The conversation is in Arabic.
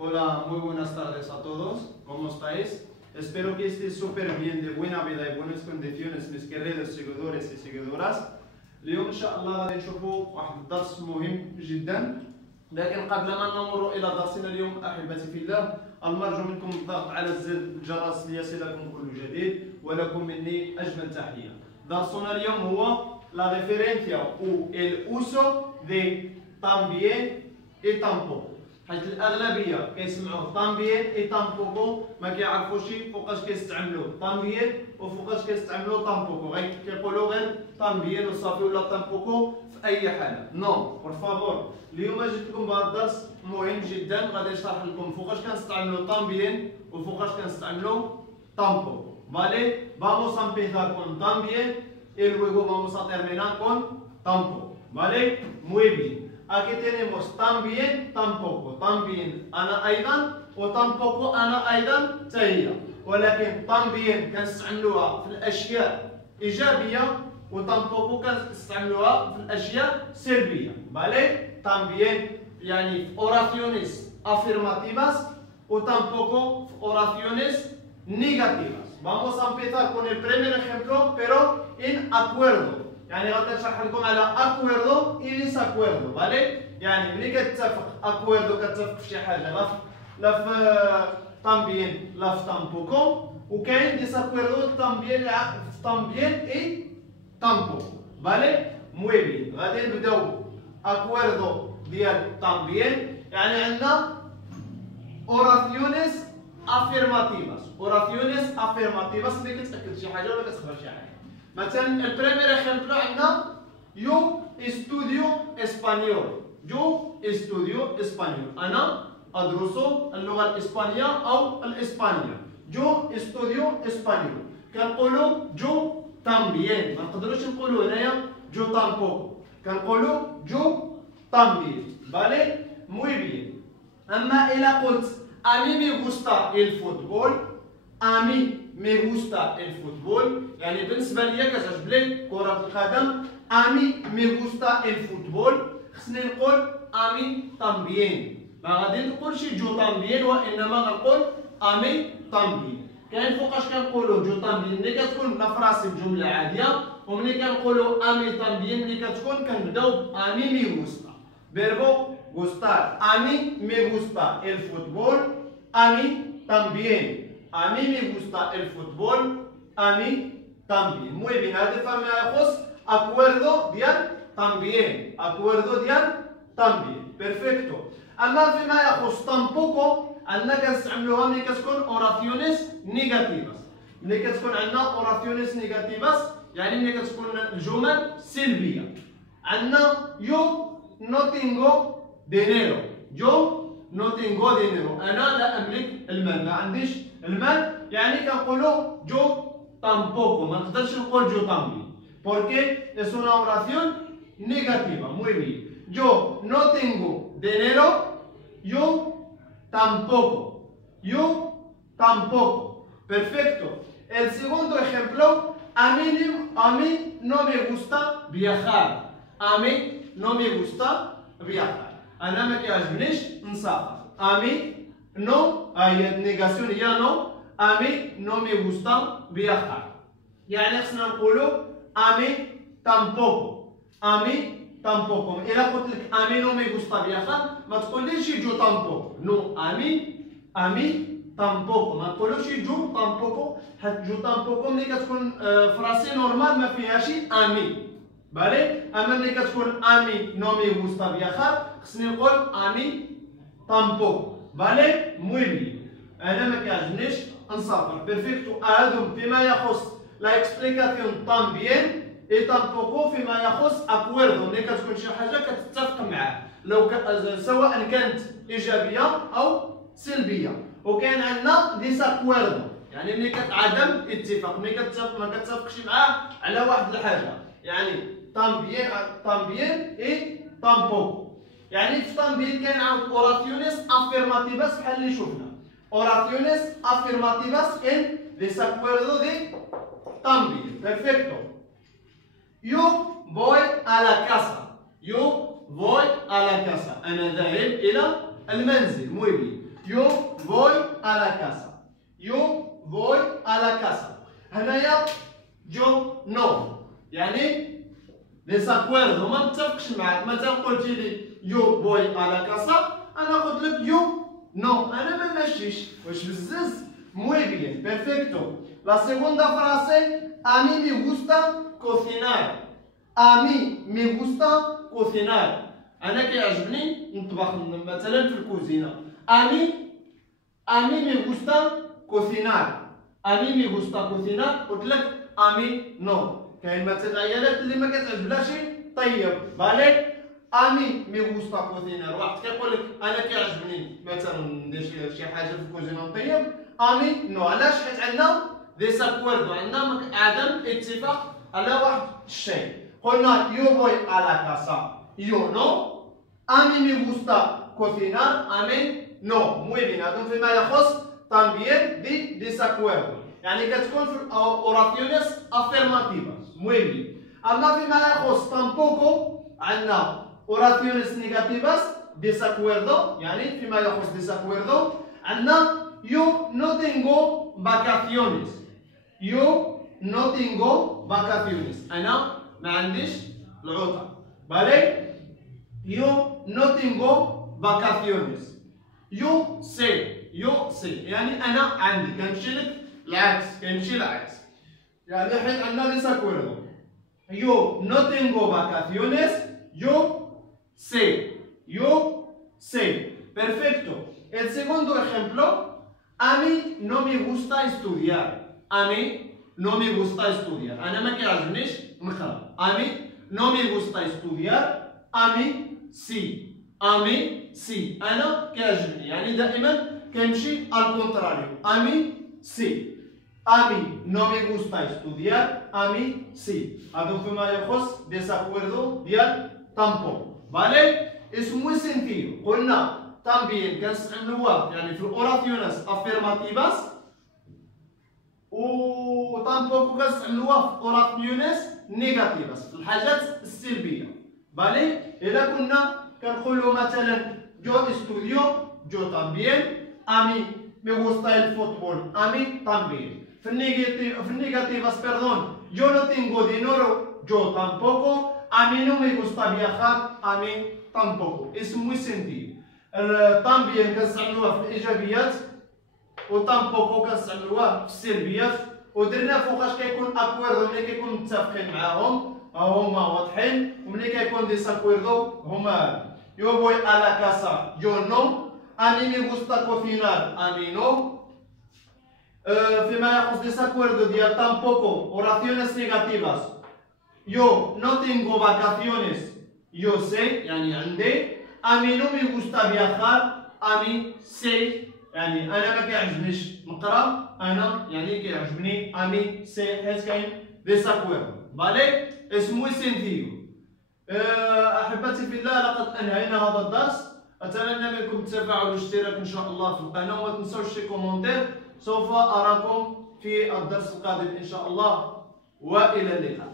Hola, muy buenas tardes a todos. ¿Cómo estáis? Espero que estéis súper bien, de buena vida y buenas condiciones, mis queridos seguidores y seguidoras. اليوم إن شاء الله غادي نشوفوا واحد الدرس مهم جدا. لكن قبل ما نمر إلى درسنا اليوم أحبتي في الله، المرجو منكم الضغط على زر الجرس ليصلكم كل جديد، ولكم مني أجمل تحية. درسنا اليوم هو la referencia o el uso de también y tampoco. حيت الاغلبيه كيسمعوا طامبيين اي طامبوكو ما كيعرفوش فوقاش كيستعملوا طامبيين وفوقاش كيستعملوا طامبوكو، غير كيقولوا غير طامبيين وصافي ولا طامبوكو في اي حاله. نو بور فافور، اليوم جيت لكم بهذا الدرس مهم جدا، غادي نشرح لكم فوقاش كنستعملوا طامبيين وفوقاش كنستعملوا طامبوكو. Vale, vamos a empezar con también y luego vamos a terminar con tampoco. Vale, muy bien. Aquí tenemos también, tampoco, también أنا أيضا وtampoco أنا أيضا تهي، ولكن también كنستعملوها في الأشياء إيجابية وtampoco كنستعملوها في الأشياء سلبية. Vale, también يعني في oraciones afirmativas وtampoco في oraciones negativas. Vamos a empezar con el primer ejemplo, pero en acuerdo. يعني غادي نشرح لكم على acuerdo y desacuerdo. Vale؟ يعني ملي كتتفق acuerdo كتتفق في شي حاجه لا في también لا في tampoco، وكاين desacuerdo también y tampoco. Vale؟ muy bien. غادي نبداو acuerdo ديال también، يعني عندنا oraciones afirmativas. oraciones afirmativas ملي كتاكد شي حاجه ولا كتخبر شي حاجه. مثلا البريمير اجemplo عندنا yo estudio español. yo estudio español. أنا أدرس اللغة الإسبانية أو الإسبانية. yo estudio español. كنقولوا yo también. ما نقدروش نقولوا هنايا yo tampoco. كنقولوا yo también. Vale? muy bien. أما إلا قلت a mí me gusta el fútbol. a mí me gusta el fútbol، يعني بالنسبة ليا كتعجب لي كرة القدم. a mí me gusta el fútbol، خصني نقول a mí también. ما غادي نقولش جو también، وإنما غنقول a mí también. كاين فوقاش كنقولوا جو también ملي كتكون لا فراسي بجملة عادية، وملي كنقولوا a mí también ملي كتكون كنبداو a mí me gusta. verbo gustar. a mí me gusta el fútbol. a mí también. a mí me gusta el fútbol. a mí también. muy bien. هذا فما يخص acuerdo ديال también. acuerdo ديال también. perfecto. اما فيما يخص tampoco عندنا كنستعملوها ملي كتكون oraciones negativas. ملي كتكون عندنا oraciones negativas يعني ملي كتكون الجمل سلبيه. عندنا yo no tengo dinero. yo no tengo dinero. انا لا املك المال، ما عنديش المال، يعني كنقولوا yo tampoco. ما نقدرش نقول yo también porque es una oración negativa. muy bien. yo no tengo dinero. yo tampoco. yo tampoco. perfecto. el segundo ejemplo, a mí no me gusta viajar. a mí no me gusta viajar. أنا ما كيعجبنيش نسافر. a mí no هي النيغاسيون هي no. a mí no me gusta viajar. يعني خصنا نقولوا a mí tampoco. a mí tampoco. إلا قلت لك a mí no me gusta viajar ما تقوليش جو tampoco. no. a mí tampoco. ما نقولوش جو tampoco، حيت جو tampoco ملي كتكون فراسي نورمال ما فيهاش a mí. Vale؟ أما ملي كتكون a mí no me gusta viajar خصني نقول a mí tampoco. Vale؟ muy bien. أنا ما كيعجبنيش نسافر. perfecto. هادو فيما يخص la explicación también y tampoco فيما يخص acuerdo، ملي كتكون شي حاجة كتتفق معاه لو سواء كانت إيجابية أو سلبية. وكاين عندنا desacuerdo يعني ملي عدم اتفاق، ملي ما كتتفقش معاه على واحد الحاجة، يعني también y tampoco. يعني في también كاين عاود oraciones afirmativas بحال اللي شفنا. oraciones afirmativas en desacuerdo de también. perfecto. yo voy a la casa. yo voy a la casa. أنا ذاهب إلى المنزل. muy bien. yo ديساكويردو ما متفقش معاك، مثلا قلتي لي يو بوي على كاسا، انا قلت لك يو نو، انا ما ماشيش. واش بزز؟ موي بيان، بيرفكتو. لا سيغوندا فراسي امي مي غوستا كوسينار. امي مي غوستا كوسينار، انا كيعجبني نطبخ مثلا في الكوزينه. امي مي غوستا كوسينار، امي مي غوستا كوسينار. قلت لك امي نو. كاين مثلا عيالات اللي ما كتعجبلاش طيب، بالك امي مي غوستا كوسينار. واحد كيقول لك انا كيعجبني مثلا ندير شي حاجه في الكوزينه نطيب، امي نو. علاش؟ حيت عندنا ديساكوردو، عندنا عدم اتفاق على واحد الشيء. قلنا يو بوي على كاسا، يو نو. امي مي غوستا كوسينار، امي نو. موي بين. هادو فيما يخص تامبيين دي ديساكوردو، يعني كتكون في الاوراسيونيس افيرماتيفاس. موي بين. اما فيما يخص تامبوكو عندنا اوراسيونيس نيجاتيفاس ديساكوردو، يعني فيما يخص ديساكوردو عندنا yo no tengo vacaciones. Yo no tengo vacaciones. أنا ما عنديش العطلة. بالك؟ yo no tengo vacaciones. yo sé يعني أنا عندي. كنمشي لك العكس، كيمشي العكس. يعني حيت عندنا ديساكوردو. yo no tengo vacaciones. yo sé. Perfecto. El segundo ejemplo. A mí no me gusta estudiar. A mí no me gusta estudiar. أنا ما كيعجبنيش نقرا. A mí no me gusta estudiar. A mí sí. A mí sí. أنا كيعجبني. يعني دائما كيمشي الكونتراريو. A mí sí. A mí no me gusta estudiar. A mí sí. هذا فيما يخص desacuerdo ديال tampoco. Vale? Es muy sencillo. قلنا también كنستعملوها يعني في الاوراسيونيس افيرماتيفاس، و tampoco كنستعملوها في الاوراسيونيس نيجاتيفاس، في الحاجات السلبيه. بالي الا كنا كنقولوا مثلا yo estudio yo también. a mí me gusta el fútbol. a mí también. في النيجاتيفاس perdón, yo no tengo dinero. yo tampoco. a mí no me gusta viajar. a mí tampoco. es muy sencillo. también كنستعملوها في الايجابيات، و tampoco كنستعملوها في السلبيات. ودرنا فوقاش كيكون اكويردو ملي كيكون متفقين معاهم هما واضحين، وملي كيكون ديساكويردو هما yo voy a la casa. yo no. a mí me gusta cocinar. a mí no. فيما يخص ديساكويردو ديال tampoco oraciones negativas. yo no tengo vacaciones. yo sé يعني عندي. a mí no me gusta viajar. a mí sí يعني انا ما كيعجبنيش نقرا. انا يعني كيعجبني. a mí sí حيت كاين ديساكويردو. بالي es muy sencillo. احبتي في الله، لقد انهينا هذا الدرس. اتمنى منكم التفاعل والاشتراك ان شاء الله في القناه، وما تنسوش شي كومونتير. سوف اراكم في الدرس القادم ان شاء الله، والى اللقاء.